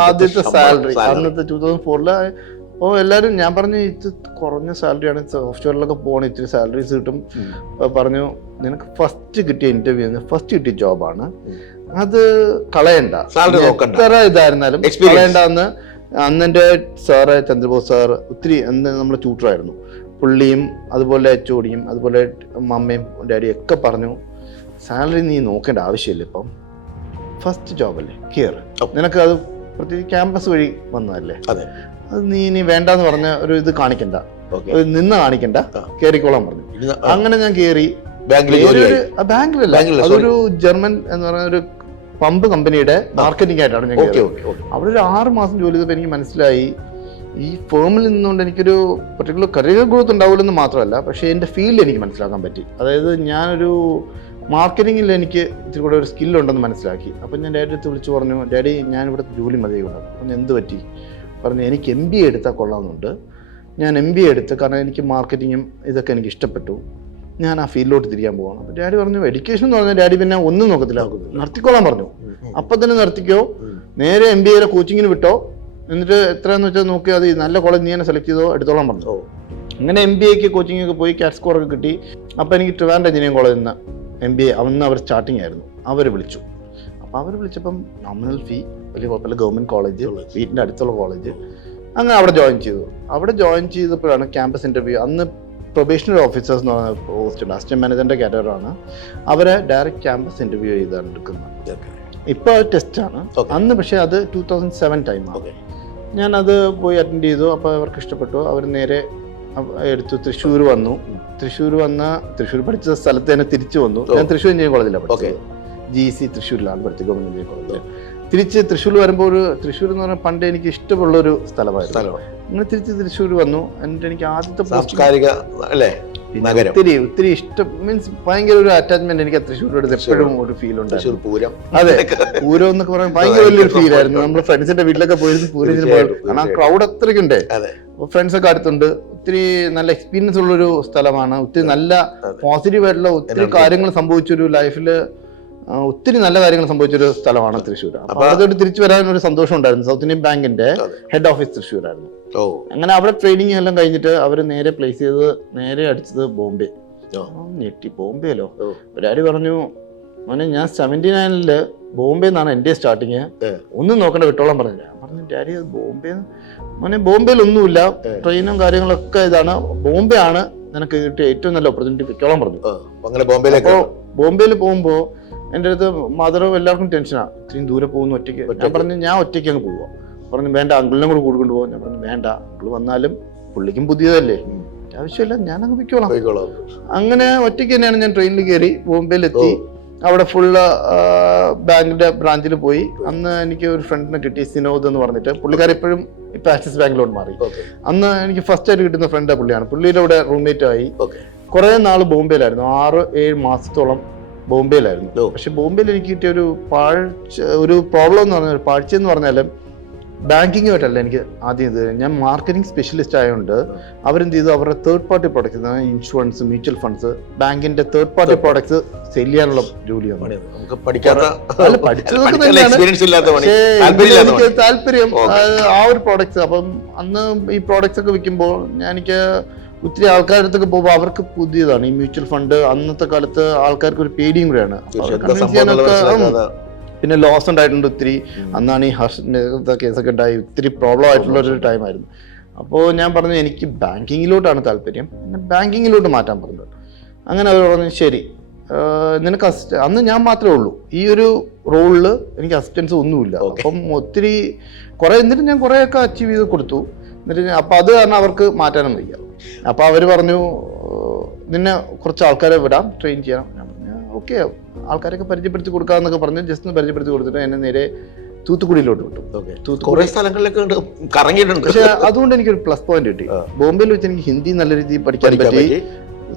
ആദ്യത്തെ സാലറി അന്നത്തെ 2004. അപ്പോൾ എല്ലാവരും ഞാൻ പറഞ്ഞു ഇത് കുറഞ്ഞ സാലറിയാണ്, സോഫ്റ്റ്വെയറിലൊക്കെ പോകണം, ഇത്തിരി സാലറീസ് കിട്ടും. പറഞ്ഞു നിനക്ക് ഫസ്റ്റ് കിട്ടിയ ഇന്റർവ്യൂ ഫസ്റ്റ് കിട്ടിയ ജോബാണ്, അത് കളയണ്ട, എത്ര ഇതായിരുന്നാലും കളയണ്ടെന്ന്. അന്ന് എൻ്റെ സാറ് ചന്ദ്രബോസ് സാർ ഒത്തിരി നമ്മളെ ട്യൂട്ടറായിരുന്നു. പുള്ളിയും അതുപോലെ HODയും അതുപോലെ മമ്മയും ഡാഡിയും ഒക്കെ പറഞ്ഞു സാലറി നീ നോക്കേണ്ട ആവശ്യമില്ല, ഇപ്പം ഫസ്റ്റ് ജോബല്ലേ, കയറ്, നിനക്ക് അത് പ്രത്യേകിച്ച് ക്യാമ്പസ് വഴി വന്നതല്ലേ, അത് നീ ഇനി വേണ്ടെന്ന് പറഞ്ഞ ഒരു ഇത് കാണിക്കണ്ട, നിന്ന് കാണിക്കണ്ട, കയറിക്കോളാൻ പറഞ്ഞു. അങ്ങനെ ഞാൻ കയറി. ബാങ്കിലല്ല, അതൊരു ജർമ്മൻ എന്ന് പറയുന്ന ഒരു പമ്പ് കമ്പനിയുടെ മാർക്കറ്റിംഗ് ആയിട്ടാണ് ഞാൻ അവിടെ ഒരു 6 മാസം ജോലി ചെയ്തപ്പോൾ എനിക്ക് മനസ്സിലായി ഈ ഫേമിൽ നിന്നുകൊണ്ട് എനിക്കൊരു പർട്ടിക്കുലർ കരിയർ ഗ്രോത്ത് ഉണ്ടാവില്ലെന്ന് മാത്രമല്ല, പക്ഷേ എൻ്റെ ഫീൽഡ് എനിക്ക് മനസ്സിലാക്കാൻ പറ്റി. അതായത് ഞാനൊരു മാർക്കറ്റിങ്ങിൽ എനിക്ക് ഇത്തിരി കൂടെ ഒരു സ്കില്ലുണ്ടെന്ന് മനസ്സിലാക്കി. അപ്പം ഞാൻ ഡാഡി അടുത്ത് വിളിച്ച് പറഞ്ഞു, ഡാഡി ഞാനിവിടെ ജോലി മതിയാകുന്നു. അപ്പം എന്ത് പറ്റി? പറഞ്ഞു എനിക്ക് MBA എടുത്താൽ കൊള്ളാമെന്നുണ്ട്. ഞാൻ MBA എടുത്ത്, കാരണം എനിക്ക് മാർക്കറ്റിങ്ങും ഇതൊക്കെ എനിക്ക് ഇഷ്ടപ്പെട്ടു. ഞാൻ ആ ഫീൽഡിലോട്ട് തിരിക്കാൻ പോവാണ്. അപ്പോൾ ഡാഡി പറഞ്ഞു എഡ്യൂക്കേഷൻ എന്ന് പറഞ്ഞാൽ ഡാഡി പിന്നെ ഒന്നും നോക്കത്തില്ല, നിർത്തിക്കോളാൻ പറഞ്ഞു. അപ്പം തന്നെ നിർത്തിക്കോ, നേരെ MBA കോച്ചിങ്ങിന് വിട്ടോ, എന്നിട്ട് എത്രയാണെന്ന് വെച്ചാൽ നോക്കിയാൽ അത് നല്ല കോളേജ് നീ തന്നെ സെലക്ട് ചെയ്തോ, എടുത്തോളാൻ പറഞ്ഞു. അങ്ങനെ MBA കോച്ചിങ്ങൊക്കെ പോയി കാറ്റ് സ്കോറൊക്കെ കിട്ടി. അപ്പോൾ എനിക്ക് ട്രിവാൻഡ്രം എഞ്ചിനീയറിംഗ് കോളേജിൽ നിന്ന് MBA അന്ന് അവർ സ്റ്റാർട്ടിങ് ആയിരുന്നു, അവർ വിളിച്ചു. അപ്പോൾ അവർ വിളിച്ചപ്പം നോമിനൽ ഫീ, വലിയ കുഴപ്പമില്ല, ഗവൺമെൻറ് കോളേജ്, വീട്ടിൻ്റെ അടുത്തുള്ള കോളേജ്. അങ്ങനെ അവിടെ ജോയിൻ ചെയ്തു. അവിടെ ജോയിൻ ചെയ്തപ്പോഴാണ് ക്യാമ്പസ് ഇൻ്റർവ്യൂ. അന്ന് പ്രൊബേഷണറി ഓഫീസേഴ്സ് എന്ന് പറഞ്ഞ പോസ്റ്റ് ഉണ്ട്, അസിസ്റ്റന്റ് മാനേജറിൻ്റെ കാറ്റഗറിയാണ്. അവരെ ഡയറക്റ്റ് ക്യാമ്പസ് ഇൻ്റർവ്യൂ ചെയ്താണ് എടുക്കുന്നത്. ഇപ്പോൾ ടെസ്റ്റാണ്. അന്ന് പക്ഷേ അത് 2007 ടൈമാണ്. ഞാനത് പോയി അറ്റൻഡ് ചെയ്തു. അപ്പോൾ അവർക്ക് ഇഷ്ടപ്പെട്ടു. അവർ നേരെ എടുത്തു. തൃശ്ശൂർ വന്നു. തൃശ്ശൂർ പഠിച്ച സ്ഥലത്ത് തന്നെ തിരിച്ചു വന്നു. ഞാൻ തൃശ്ശൂർ എഞ്ചിനീയറിംഗ് കോളേജിലാണ് പഠിച്ചത്. GEC തൃശ്ശൂരിലാണ് പഠിച്ചത്, ഗവൺമെന്റ് എഞ്ചിനീയറിംഗ് കോളേജ്. തിരിച്ച് തൃശ്ശൂർ വരുമ്പോൾ തൃശ്ശൂർ എന്ന് പറഞ്ഞാൽ പണ്ട് എനിക്ക് ഇഷ്ടമുള്ളൊരു സ്ഥലമായിരുന്നു. അങ്ങനെ തിരിച്ച് തൃശ്ശൂർ വന്നു. എന്നിട്ട് എനിക്ക് ആദ്യത്തെ ഒത്തിരി ഇഷ്ടം, മീൻസ് ഭയങ്കര ഒരു അറ്റാച്ച്മെന്റ് എനിക്ക് തൃശ്ശൂരോട് എപ്പോഴും ഒരു ഫീൽ ഉണ്ട്. അതെ, പൂരം എന്നൊക്കെ പറയാൻ ഭയങ്കര വലിയൊരു ഫീൽ ആയിരുന്നു. നമ്മുടെ ഫ്രണ്ട്സിന്റെ വീട്ടിലൊക്കെ പോയിരുന്നു പൂരത്തിന് പോയിട്ട്, കാരണം ആ ക്രൗഡ് അത്രയ്ക്കുണ്ട്. ഫ്രണ്ട്സ് ഒക്കെ അടുത്തുണ്ട്. ഒത്തിരി നല്ല എക്സ്പീരിയൻസ് ഉള്ളൊരു സ്ഥലമാണ്. ഒത്തിരി നല്ല പോസിറ്റീവ് ആയിട്ടുള്ള ഒത്തിരി കാര്യങ്ങൾ സംഭവിച്ചൊരു ലൈഫില്, ഒത്തിരി നല്ല കാര്യങ്ങൾ സംഭവിച്ചൊരു സ്ഥലമാണ് തൃശ്ശൂർ. അപ്പൊ അതോട്ട് തിരിച്ചു വരാൻ ഒരു സന്തോഷം ഉണ്ടായിരുന്നു. സൗത്ത് ഇന്ത്യൻ ബാങ്കിന്റെ ഹെഡ് ഓഫീസ് തൃശ്ശൂരായിരുന്നു. അങ്ങനെ അവിടെ ട്രെയിനിങ് എല്ലാം കഴിഞ്ഞിട്ട് അവർ നേരെ പ്ലേസ് ചെയ്തത്, നേരെ അടിച്ചത് ബോംബെ. ഞെട്ടി, ബോംബെയിലോ? ഡാഡി പറഞ്ഞു മോനെ ഞാൻ 79 ബോംബെ എന്നാണ് എൻ്റെ സ്റ്റാർട്ടിങ്, ഒന്നും നോക്കണ്ട വിട്ടോളം പറഞ്ഞു. ഞാൻ പറഞ്ഞു ഡാഡി അത് ബോംബെ മോനെ, ബോംബെയിൽ ഒന്നുമില്ല, ട്രെയിനും കാര്യങ്ങളൊക്കെ ഇതാണ്, ബോംബെ ആണ് നിനക്ക് കിട്ടിയ ഏറ്റവും നല്ല ഓപ്പർച്യൂണിറ്റി, വിട്ടോളം പറഞ്ഞു. അപ്പോൾ ബോംബെയിൽ പോകുമ്പോൾ എൻ്റെ അടുത്ത് മദറും എല്ലാവർക്കും ടെൻഷനാണ്, ഇത്രയും ദൂരെ പോകുന്നു ഒറ്റയ്ക്ക്. ഞാൻ പറഞ്ഞു ഞാൻ ഒറ്റയ്ക്ക് അങ്ങ് പോവാം. പറഞ്ഞു വേണ്ട, അങ്കിളിനെ കൂടെ കൂടിക്കൊണ്ട് പോകാം. ഞാൻ പറഞ്ഞു വേണ്ട, അങ്കിൾ വന്നാലും പുള്ളിക്കും പുതിയതല്ലേ, ആവശ്യമില്ല, ഞാനങ്ങ് പൊയ്ക്കോളാം. അങ്ങനെ ഒറ്റയ്ക്ക് തന്നെയാണ് ഞാൻ ട്രെയിനിൽ കയറി ബോംബെയിലെത്തി. അവിടെ ഫുള്ള് ബാങ്കിന്റെ ബ്രാഞ്ചിൽ പോയി. അന്ന് എനിക്ക് ഒരു ഫ്രണ്ടിനെ കിട്ടി, സിനോദ് എന്ന് പറഞ്ഞിട്ട്. പുള്ളിക്കാർ ഇപ്പോഴും ഇപ്പൊ ആക്സിസ് ബാങ്കിലോട്ട് മാറി. അന്ന് എനിക്ക് ഫസ്റ്റ് ആയിട്ട് കിട്ടുന്ന ഫ്രണ്ട് പുള്ളിയാണ്. പുള്ളിയുടെ കൂടെ റൂംമേറ്റ് ആയി. കുറെ നാള് ബോംബെയിലായിരുന്നു, 6-7 മാസത്തോളം ബോംബെയിലായിരുന്നു. പക്ഷെ ബോംബെയിൽ എനിക്ക് കിട്ടിയ ഒരു പ്രോബ്ലം എന്ന് പറഞ്ഞാൽ, പാഴ്ച എന്ന് പറഞ്ഞാലും ബാങ്കിങ്ങുമായിട്ടല്ല എനിക്ക് ആദ്യം ഇത്. ഞാൻ മാർക്കറ്റിംഗ് സ്പെഷ്യലിസ്റ്റ് ആയതുകൊണ്ട് അവരെന്ത് ചെയ്തു, അവരുടെ third party products, insurance, mutual funds, ബാങ്കിന്റെ തേർഡ് പാർട്ടി പ്രോഡക്ട്സ് സെല് ചെയ്യാനുള്ള ജോലിയാണ്. എനിക്ക് താല്പര്യം ആ ഒരു പ്രോഡക്ട്സ്. അപ്പം അന്ന് ഈ പ്രോഡക്ട്സ് ഒക്കെ വിൽക്കുമ്പോൾ എനിക്ക് ഒത്തിരി ആൾക്കാരുടെ അടുത്തൊക്കെ പോകുമ്പോൾ അവർക്ക് പുതിയതാണ് ഈ മ്യൂച്വൽ ഫണ്ട്. അന്നത്തെ കാലത്ത് ആൾക്കാർക്ക് ഒരു പേടിയും കൂടെയാണ്. പിന്നെ ലോസ് ഉണ്ടായിട്ടുണ്ട് ഒത്തിരി. അന്നാണ് ഈ ഹർഷിന്റെ കേസൊക്കെ ഉണ്ടായി, ഒത്തിരി പ്രോബ്ലം ആയിട്ടുള്ള ഒരു ടൈമായിരുന്നു. അപ്പോൾ ഞാൻ പറഞ്ഞു എനിക്ക് ബാങ്കിങ്ങിലോട്ടാണ് താല്പര്യം, പിന്നെ ബാങ്കിങ്ങിലോട്ട് മാറ്റാൻ പറഞ്ഞത്. അങ്ങനെ അവർ പറഞ്ഞു ശരി, നിനക്ക് അന്ന് ഞാൻ മാത്രമേ ഉള്ളൂ ഈ ഒരു റോളിൽ, എനിക്ക് അസിസ്റ്റൻസ് ഒന്നുമില്ല. അപ്പം ഒത്തിരി എന്നിട്ട് ഞാൻ കുറേയൊക്കെ അച്ചീവ് ചെയ്ത് കൊടുത്തു. എന്നിട്ട് അപ്പം അത് കാരണം അവർക്ക് മാറ്റാനും വയ്യ. അപ്പോൾ അവർ പറഞ്ഞു നിന്നെ കുറച്ച് ആൾക്കാരെ വിടാം, ട്രെയിൻ ചെയ്യാം. ഞാൻ പറഞ്ഞു ഓക്കെ, ആൾക്കാരൊക്കെ പരിചയപ്പെടുത്തി കൊടുക്കാമെന്നൊക്കെ പറഞ്ഞ് ജസ്റ്റ് ഒന്ന് പരിചയപ്പെടുത്തി കൊടുത്തിട്ട് എന്നെ നേരെ തൂത്തുക്കുടിയിലോട്ട് വിട്ടു. കുറെ സ്ഥലങ്ങളിലൊക്കെ കറങ്ങിയിട്ടുണ്ട്. പക്ഷെ അതുകൊണ്ട് എനിക്കൊരു പ്ലസ് പോയിന്റ് കിട്ടി. ബോംബെയിൽ വെച്ച് എനിക്ക് ഹിന്ദി നല്ല രീതിയിൽ പഠിക്കാൻ പറ്റി.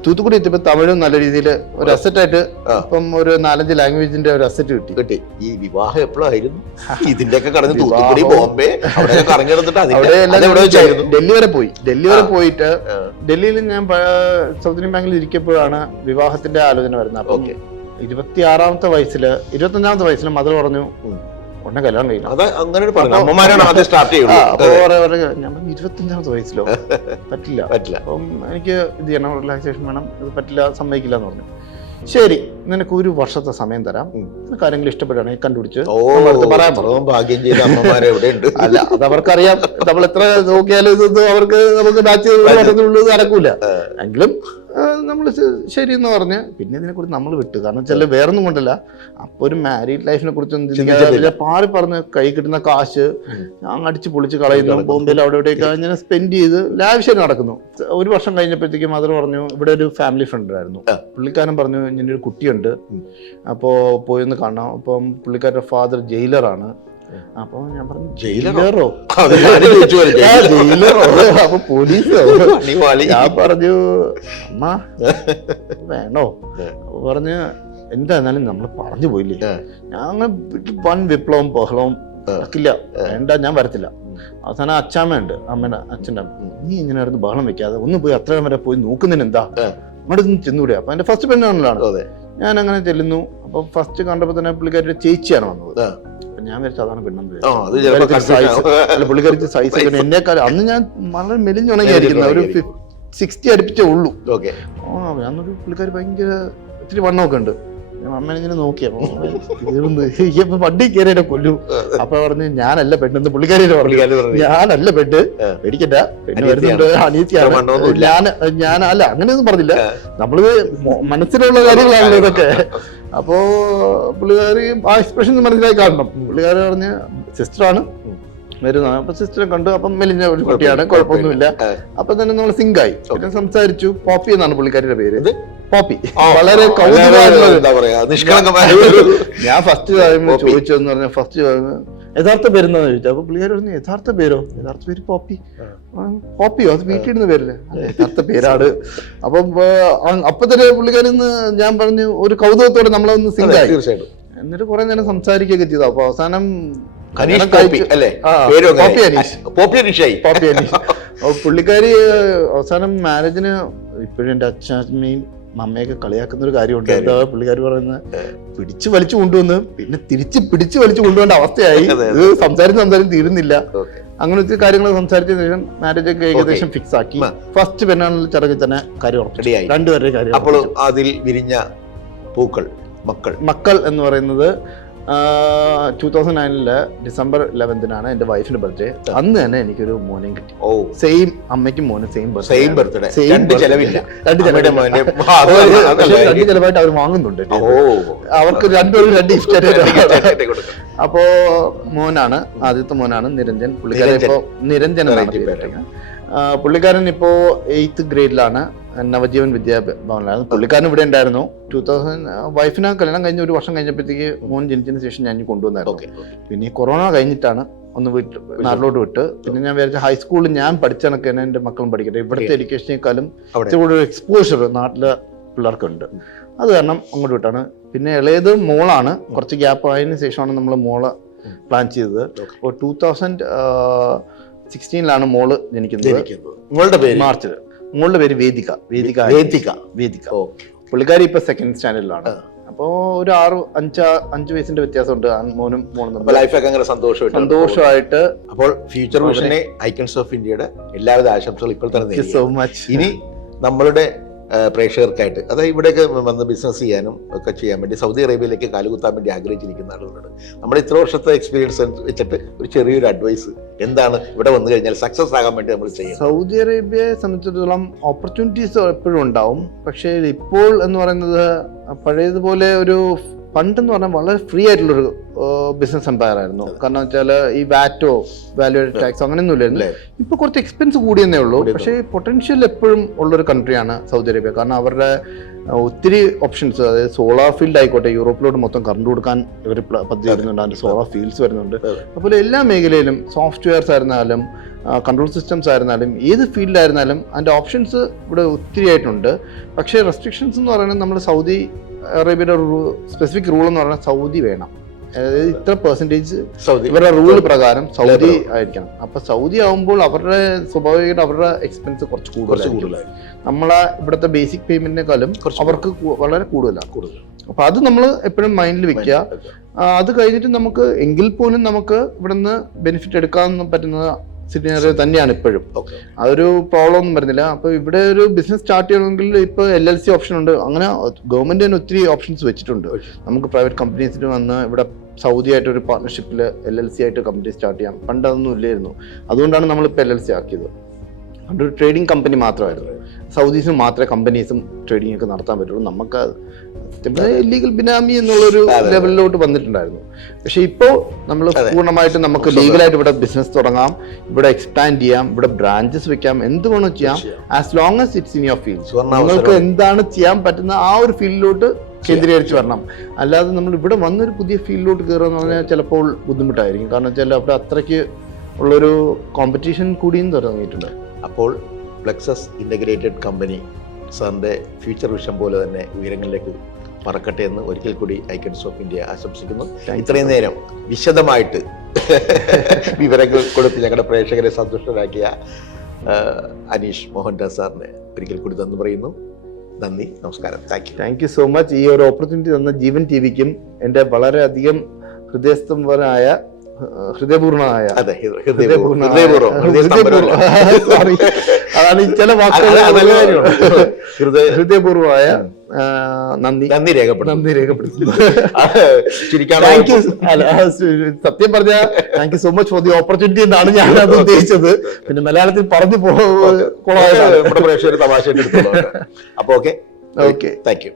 തൂത്തുക്കുടി എത്തിയപ്പോൾ തമിഴും നല്ല രീതിയിൽ ഒരു അസറ്റായിട്ട്, ഇപ്പം ഒരു 4-5 ലാംഗ്വേജിന്റെ ഒരു അസറ്റ് കിട്ടി. ഈ വിവാഹം എപ്പോഴായിരുന്നു? ഇതിന്റെയൊക്കെ ബോംബെ ഡൽഹി വരെ പോയിട്ട് ഡൽഹിയിൽ ഞാൻ സൗത്ത് ഇന്ത്യൻ ബാങ്കിൽ ഇരിക്കുമ്പോഴാണ് വിവാഹത്തിന്റെ ആലോചന വരുന്നത്. അപ്പം 26-ാമത്തെ വയസ്സില് 25-ാമത്തെ വയസ്സിൽ മദർ പറഞ്ഞു ഉടനെ കല്യാണം കഴിക്കണം. ഞാൻ 25-ാമത്തെ വയസ്സിലോ പറ്റില്ല, അപ്പം എനിക്ക് ഇത് ചെയ്യണം, റിലാക്സേഷൻ വേണം, ഇത് പറ്റില്ല, സമ്മതിക്കില്ല എന്ന് പറഞ്ഞു. ശരി, നിനക്ക് 1 വർഷത്തെ സമയം തരാം, നിനക്ക് ആരെങ്കിലും ഇഷ്ടപ്പെടുകയാണെങ്കിൽ കണ്ടുപിടിച്ച് പറയാൻ പറഞ്ഞു. അല്ല, അത് അവർക്കറിയാം, നമ്മൾ എത്ര നോക്കിയാലും ഇതൊന്നും അവർക്ക് നമുക്ക് മാച്ച് നടക്കൂല. എങ്കിലും നമ്മൾ ശരി എന്ന് പറഞ്ഞ് പിന്നെ ഇതിനെക്കുറിച്ച് നമ്മൾ വിട്ടു. കാരണം വെച്ചാൽ വേറൊന്നും കൊണ്ടല്ല, അപ്പൊ ഒരു മാരീഡ് ലൈഫിനെ കുറിച്ച് പാറി പറഞ്ഞ് കൈ കിട്ടുന്ന കാശ് അടിച്ച് പൊളിച്ച് കളയുന്നു. ബോംബെയിൽ അവിടെ ഇവിടെയൊക്കെ ഇങ്ങനെ സ്പെൻഡ് ചെയ്ത് ലാവിഷായിട്ട് നടക്കുന്നു. 1 വർഷം കഴിഞ്ഞപ്പോഴത്തേക്കും മദർ പറഞ്ഞു, ഇവിടെ ഒരു ഫാമിലി ഫ്രണ്ട് ആയിരുന്നു, പുള്ളിക്കാരൻ പറഞ്ഞു ഇങ്ങനെ ഒരു കുട്ടിയുണ്ട്, അപ്പോൾ പോയി ഒന്ന് കാണാം. അപ്പം പുള്ളിക്കാരുടെ ഫാദർ ജയിലറാണ്. അപ്പൊ ഞാൻ പറഞ്ഞു ജയിലറോ? അപ്പൊ പോലീസോ? ഞാൻ പറഞ്ഞു അമ്മ വേണോ? പറഞ്ഞ് എന്തായിരുന്നാലും നമ്മൾ പറഞ്ഞു പോയില്ലേ, ഞങ്ങൾ വൻ വിപ്ലവം ബഹളവും നടക്കില്ല, വേണ്ട ഞാൻ വരത്തില്ല. അവസാനം അച്ഛാമ്മയുണ്ട്, അച്ഛൻ്റെ അമ്മ, നീ ഇങ്ങനെ ആയിരുന്നു ബഹളം വെക്കാതെ ഒന്ന് പോയി അത്രയും വരെ പോയി നോക്കുന്നതിന് എന്താ നമ്മുടെ നിന്ന് ചെന്നൂടെ. അപ്പൊ എന്റെ ഫസ്റ്റ് പെണ്ണാണല്ലാണ്. അതെ. ഞാൻ അങ്ങനെ ചെല്ലുന്നു. അപ്പൊ ഫസ്റ്റ് കണ്ടപ്പോ തന്നെ പുള്ളിക്കാരുടെ ചേച്ചിയാണ് വന്നത്. അപ്പൊ ഞാൻ വിചാരിച്ചു അതാണ് പെണ്ണെന്ന്. പുള്ളിക്കാരിക്ക് സൈസ് എന്നെക്കാളും അന്ന് ഞാൻ വളരെ മെലിഞ്ഞുണങ്ങിയായിരിക്കുന്ന ഒരു 60 അടുപ്പിച്ചേ ഉള്ളൂ. ഞാൻ പുള്ളിക്കാർ ഭയങ്കര ഇത്തിരി വണ്ണമൊക്കെ ഉണ്ട്. അമ്മ ഇങ്ങനെ നോക്കിയപ്പോ വണ്ടി കയറിയെ കൊല്ലു. അപ്പൊ പറഞ്ഞ് ഞാനല്ല പെണ്ണെന്ന് പുള്ളിക്കാരിയെ പറഞ്ഞു. ഞാനല്ല പെണ്ണ്, പേടിക്കണ്ട, പെണ്ണ് വരുന്നുണ്ട്, അനിയത്തിയാണ്. ഞാനല്ല അങ്ങനെയൊന്നും പറഞ്ഞില്ല. നമ്മള് മനസ്സിലുള്ള കാര്യങ്ങളാണല്ലോ ഇതൊക്കെ. അപ്പോ പുള്ളിക്കാരി ആ എക്സ്പ്രഷൻ മനസ്സിലായി കാണണം. പുള്ളിക്കാരി പറഞ്ഞ് സിസ്റ്ററാണ് വരുന്നത്. അപ്പൊ സിസ്റ്ററെ കണ്ടു. അപ്പം മെലിഞ്ഞ ഒരു കുട്ടിയാണ്, കുഴപ്പമൊന്നുമില്ല. അപ്പൊ തന്നെ നമ്മൾ സിങ്കായി, പിന്നെ സംസാരിച്ചു. പോപ്പി എന്നാണ് പുള്ളിക്കാരിയുടെ പേര്. പോപ്പി. വളരെ ഞാൻ ഫസ്റ്റ് ചോദിച്ചെന്ന് പറഞ്ഞാൽ ഫസ്റ്റ് യഥാർത്ഥ പേരെന്താന്ന് ചോദിച്ചു. അപ്പൊ പുള്ളിക്കാരി പറഞ്ഞു യഥാർത്ഥ പേരോ? യഥാർത്ഥ പേര് പോപ്പി. പോപ്പിയോ? അത് വീട്ടിൽ ഇരുന്ന് പേരല്ലേ? യഥാർത്ഥ പേരാണ്. അപ്പൊ തന്നെ പുള്ളിക്കാരി ഞാൻ പറഞ്ഞു ഒരു കൗതുകത്തോടെ നമ്മളൊന്ന് സിങ്കായി. എന്നിട്ട് കുറെ നേരം സംസാരിക്കുകയൊക്കെ ചെയ്തു. അപ്പൊ അവസാനം പുള്ളിക്കാരി അവസാനം മാരേജിന് ഇപ്പോഴും എന്റെ അച്ഛനമ്മയും അമ്മയൊക്കെ കളിയാക്കുന്ന ഒരു കാര്യമുണ്ട്. എന്താ പുള്ളിക്കാരി പറയുന്നത്, പിടിച്ചു വലിച്ചു കൊണ്ടുവന്ന് പിന്നെ തിരിച്ച് പിടിച്ചു വലിച്ചു കൊണ്ടുപോകേണ്ട അവസ്ഥയായി. ഇത് സംസാരിച്ച് തീരുന്നില്ല. അങ്ങനെ ഒത്തിരി കാര്യങ്ങൾ സംസാരിച്ചതിന് ശേഷം മാരേജ് ഒക്കെ ഏകദേശം ഫിക്സ് ആക്കി. ഫസ്റ്റ് പെണ്ണാണുള്ള ചടങ്ങിൽ തന്നെ കാര്യം ഉറപ്പിച്ചു. രണ്ടുപേരുടെ കാര്യം. അപ്പോൾ അതിൽ വിരിഞ്ഞ പൂക്കൾ മക്കൾ എന്ന് പറയുന്നത് 2009 ഡിസംബർ 11 എൻ്റെ വൈഫിന്റെ ബർത്ത്ഡേ. അന്ന് തന്നെ എനിക്കൊരു മോനെയും കിട്ടി. സെയിം അമ്മയ്ക്കും മോനും സെയിം ബർത്ത്ഡേ. രണ്ട് ചെലവായിട്ട് അവർ വാങ്ങുന്നുണ്ട്. അവർക്ക് രണ്ടുപേരും 2 ഗിഫ്റ്റ്. അപ്പോ മോനാണ്, ആദ്യത്തെ മോനാണ് നിരഞ്ജൻ. പുള്ളിക്കാരൻ ഇപ്പോ നിരഞ്ജൻ എന്നാണ്. പുള്ളിക്കാരൻ ഇപ്പോ 8th ഗ്രേഡിലാണ്, നവജീവൻ വിദ്യാഭവനിലാണ്. പുള്ളിക്കാരൻ ഇവിടെ ഉണ്ടായിരുന്നു. 2000 വൈഫിനെ കല്യാണം കഴിഞ്ഞ 1 വർഷം കഴിഞ്ഞപ്പോഴത്തേക്ക് മോൻ ജനിച്ചതിന് ശേഷം ഞാൻ കൊണ്ടുവന്നായിരുന്നു. പിന്നെ ഈ കൊറോണ കഴിഞ്ഞിട്ടാണ് ഒന്ന് നാട്ടിലോട്ട് വിട്ട്. പിന്നെ ഞാൻ വിചാരിച്ച ഹൈസ്കൂളിൽ ഞാൻ പഠിച്ച കണക്ക് തന്നെ എൻ്റെ മക്കളും പഠിക്കട്ടെ. ഇവിടുത്തെ എഡ്യൂക്കേഷനേക്കാളും കൂടുതൽ എക്സ്പോഷർ നാട്ടിലെ പിള്ളേർക്കുണ്ട്. അത് കാരണം അങ്ങോട്ട് വിട്ടാണ്. പിന്നെ ഇളയത് മോളാണ്. കുറച്ച് ഗ്യാപ്പ് ആയതിനു ശേഷമാണ് നമ്മൾ മോളെ പ്ലാൻ ചെയ്തത്. അപ്പോൾ 2016 മോള് ജനിക്കുന്നത്. മാർച്ചിൽ. മോളുടെ പേര് വേദിക. പുള്ളിക്കാരി ഇപ്പൊ 2nd സ്റ്റാൻഡേർഡിലാണ്. അപ്പോ ഒരു 5 വയസ്സിന്റെ വ്യത്യാസമുണ്ട് മോനും മോളും. ലൈഫൊക്കെ അങ്ങനെ സന്തോഷമായിട്ട്. അപ്പോൾ ഫ്യൂച്ചർ വിഷനെ ഐക്കൺസ് ഓഫ് ഇന്ത്യയുടെ എല്ലാവിധ ആശംസകളും ഇപ്പോൾ തന്നെ. So much. ഇനി നമ്മളുടെ പ്രേക്ഷകർക്കായിട്ട്, അതായത് ഇവിടെയൊക്കെ വന്ന് ബിസിനസ് ചെയ്യാനും ഒക്കെ ചെയ്യാൻ വേണ്ടി സൗദി അറേബ്യയിലേക്ക് കാലുകുത്താൻ വേണ്ടി ആഗ്രഹിച്ചിരിക്കുന്ന ആളുകളുണ്ട്. നമ്മുടെ ഇത്ര വർഷത്തെ എക്സ്പീരിയൻസ് വെച്ചിട്ട് ഒരു ചെറിയൊരു അഡ്വൈസ് എന്താണ് ഇവിടെ വന്നു കഴിഞ്ഞാൽ സക്സസ് ആകാൻ വേണ്ടി നമ്മൾ ചെയ്യുന്നത്? സൗദി അറേബ്യയെ സംബന്ധിച്ചിടത്തോളം ഓപ്പർച്യൂണിറ്റീസ് എപ്പോഴും ഉണ്ടാവും. പക്ഷേ ഇപ്പോൾ എന്ന് പറയുന്നത് പഴയതുപോലെ ഒരു പണ്ടെന്ന് പറഞ്ഞാൽ വളരെ ഫ്രീ ആയിട്ടുള്ളൊരു ബിസിനസ് എംപയർ ആയിരുന്നു. കാരണം വെച്ചാൽ ഈ വാറ്റോ വാല്യൂഡ് ടാക്സ് അങ്ങനെയൊന്നും ഇല്ലായിരുന്നു. ഇപ്പൊ കുറച്ച് എക്സ്പെൻസ് കൂടിയെന്നേ ഉള്ളൂ. പക്ഷേ പൊട്ടൻഷ്യൽ എപ്പോഴും ഉള്ളൊരു കൺട്രിയാണ് സൗദി അറേബ്യ. കാരണം അവരുടെ ഒത്തിരി ഓപ്ഷൻസ്, അതായത് സോളാർ ഫീൽഡ് ആയിക്കോട്ടെ, യൂറോപ്പിലോട്ട് മൊത്തം കറണ്ട് കൊടുക്കാൻ ഇവർ പദ്ധതി വരുന്നുണ്ട്. അതിന്റെ സോളാർ ഫീൽഡ്സ് വരുന്നുണ്ട്. അതുപോലെ എല്ലാ മേഖലയിലും സോഫ്റ്റ്വെയർസ് ആയിരുന്നാലും കൺട്രോൾ സിസ്റ്റംസ് ആയിരുന്നാലും ഏത് ഫീൽഡിലായിരുന്നാലും അതിന്റെ ഓപ്ഷൻസ് ഇവിടെ ഒത്തിരി ആയിട്ടുണ്ട്. പക്ഷേ റെസ്ട്രിക്ഷൻസ് എന്ന് പറയുന്നത് നമ്മുടെ സൗദി അറേബ്യയുടെ സ്പെസിഫിക് റൂൾ എന്ന് പറഞ്ഞാൽ സൗദി വേണം. അതായത് ഇത്ര പെർസെൻറ്റേജ് ഇവരുടെ റൂൾ പ്രകാരം സൗദി ആയിരിക്കണം. അപ്പൊ സൗദി ആകുമ്പോൾ അവരുടെ സ്വാഭാവികമായിട്ട് അവരുടെ എക്സ്പെൻസ് കുറച്ച് കൂടുതലായിരിക്കും. നമ്മളെ ഇവിടുത്തെ ബേസിക് പേയ്മെന്റിനെക്കാളും അവർക്ക് വളരെ കൂടുതലാണ്. അപ്പൊ അത് നമ്മൾ എപ്പോഴും മൈൻഡിൽ വെക്കുക. അത് കഴിഞ്ഞിട്ട് നമുക്ക് എങ്കിൽ പോലും നമുക്ക് ഇവിടുന്ന് ബെനിഫിറ്റ് എടുക്കാൻ പറ്റുന്ന സിറ്റിനറി തന്നെയാണ് ഇപ്പോഴും. അതൊരു പ്രോബ്ലം ഒന്നും വരുന്നില്ല. അപ്പൊ ഇവിടെ ഒരു ബിസിനസ് സ്റ്റാർട്ട് ചെയ്യണമെങ്കിൽ ഇപ്പൊ LLC ഓപ്ഷൻ ഉണ്ട്. അങ്ങനെ ഗവൺമെന്റ് തന്നെ ഒത്തിരി ഓപ്ഷൻസ് വെച്ചിട്ടുണ്ട്. നമുക്ക് പ്രൈവറ്റ് കമ്പനീസിന് വന്ന് ഇവിടെ സൗദി ആയിട്ട് ഒരു പാർട്ണർഷിപ്പിൽ LLC ആയിട്ട് കമ്പനി സ്റ്റാർട്ട് ചെയ്യാം. പണ്ട് അതൊന്നും ഇല്ലായിരുന്നു. അതുകൊണ്ടാണ് നമ്മളിപ്പോൾ LLC ആക്കിയത്. ഒരു ട്രേഡിംഗ് കമ്പനി മാത്രമായിരുന്നു. സൗദീസിന് മാത്രമേ കമ്പനീസും ട്രേഡിംഗ് ഒക്കെ നടത്താൻ പറ്റുള്ളൂ. നമുക്ക് ഇല്ലീഗൽ ബിനാമി എന്നുള്ളൊരു ലെവലിലോട്ട് വന്നിട്ടുണ്ടായിരുന്നു. പക്ഷെ ഇപ്പോൾ നമ്മൾ പൂർണ്ണമായിട്ട് നമുക്ക് ലീഗലായിട്ട് ഇവിടെ ബിസിനസ് തുടങ്ങാം, ഇവിടെ എക്സ്പാൻഡ് ചെയ്യാം, ഇവിടെ ബ്രാഞ്ചസ് വെക്കാം, എന്ത് വേണോ ചെയ്യാം. As long as it's in your field. നിങ്ങൾക്ക് എന്താണ് ചെയ്യാൻ പറ്റുന്ന ആ ഒരു ഫീൽഡിലോട്ട് കേന്ദ്രീകരിച്ച് വരണം. അല്ലാതെ നമ്മൾ ഇവിടെ വന്നൊരു പുതിയ ഫീൽഡിലോട്ട് കയറുക എന്ന് പറഞ്ഞാൽ ചിലപ്പോൾ ബുദ്ധിമുട്ടായിരിക്കും. കാരണം വെച്ചാൽ അവിടെ അത്രയ്ക്ക് ഉള്ളൊരു കോമ്പറ്റീഷൻ കൂടിയും തുടങ്ങിയിട്ടുണ്ട്. അപ്പോൾ പ്ലെക്സസ് ഇൻ്റഗ്രേറ്റഡ് കമ്പനി സാറിൻ്റെ ഫ്യൂച്ചർ വിഷൻ പോലെ തന്നെ ഉയരങ്ങളിലേക്ക് പറക്കട്ടെ എന്ന് ഒരിക്കൽ കൂടി ഐക്കൺസ് ഓഫ് ഇന്ത്യ ആശംസിക്കുന്നു. ഇത്രയും നേരം വിശദമായിട്ട് വിവരങ്ങൾ കൊടുത്ത് ഞങ്ങളുടെ പ്രേക്ഷകരെ സന്തുഷ്ടരാക്കിയ അനീഷ് മോഹൻദാസ് സാറിന് ഒരിക്കൽ കൂടി നന്ദി പറയുന്നു. നന്ദി, നമസ്കാരം. Thank you. Thank you so much. ഈ ഒരു ഓപ്പർച്യൂണിറ്റി തന്ന ജീവൻ ടിവിക്കും എൻ്റെ വളരെയധികം ഹൃദയപൂർണമായ അതെ, സോറി, അതാണ് ഈ ചില വാക്കുകൾ ഹൃദയപൂർവമായ നന്ദി രേഖപ്പെടുത്തുന്നു. Thank you. സത്യം പറഞ്ഞ thank you so much for the opportunity എന്നാണ് ഞാൻ അത് ഉദ്ദേശിച്ചത്. പിന്നെ മലയാളത്തിൽ പറഞ്ഞു നമ്മുടെ പ്രേക്ഷകർ തമാശ എടുത്തോളൂ. അപ്പൊ ഓക്കെ, ഓക്കെ, താങ്ക് യു.